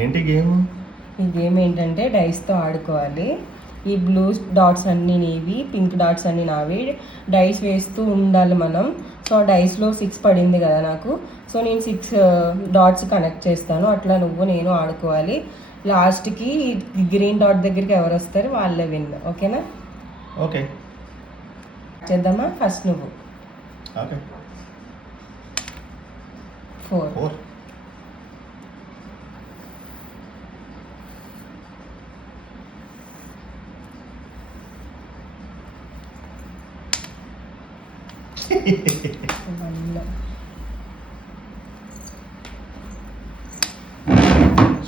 ఏంటి గేమ్? ఈ గేమ్ ఏంటంటే డైస్తో ఆడుకోవాలి. ఈ బ్లూ డాట్స్ అన్నీ నీవి, పింక్ డాట్స్ అన్నీ నావి. డైస్ వేస్తూ ఉండాలి మనం. సో డైస్లో 6 పడింది కదా నాకు. సో నేను 6 డాట్స్ కనెక్ట్ చేస్తాను. అట్లా నేను ఆడుకోవాలి. లాస్ట్కి గ్రీన్ డాట్ దగ్గరికి ఎవరు వస్తారు వాళ్ళే విన్. ఓకేనా? ఓకే చేద్దామా? ఫస్ట్ నువ్వు. ఓకే 4. 1.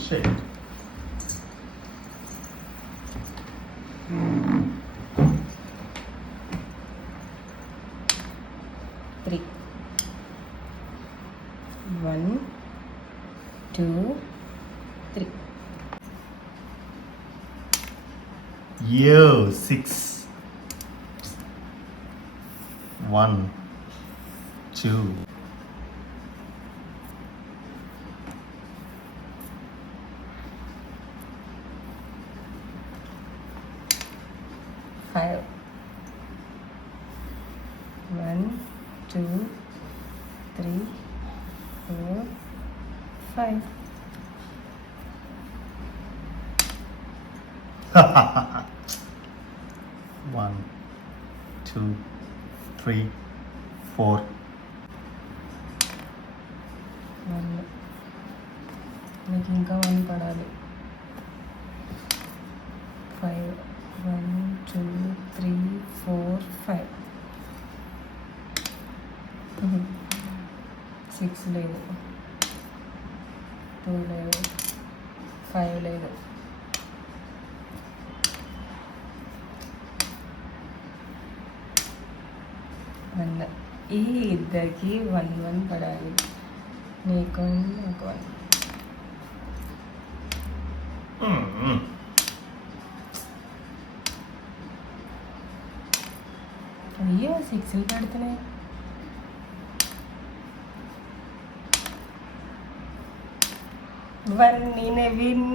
Shit. 3. 1, 2, 3. Yo, 6. 1, 2. 5. 1, 2, 3, 4, 5. One, 2, 3, 4. 1. నీకు ఇంకా 1 పడాలి. 5. 1, 2, 3, 4, 5. 6 లేదు, 2 లేదు, 5 లేదు. ఈ ఇద్దరికి 1 పడాలి. నీకు నాకు 1. అయ్యో 6 పడుతున్నాయి. నేనే విన్.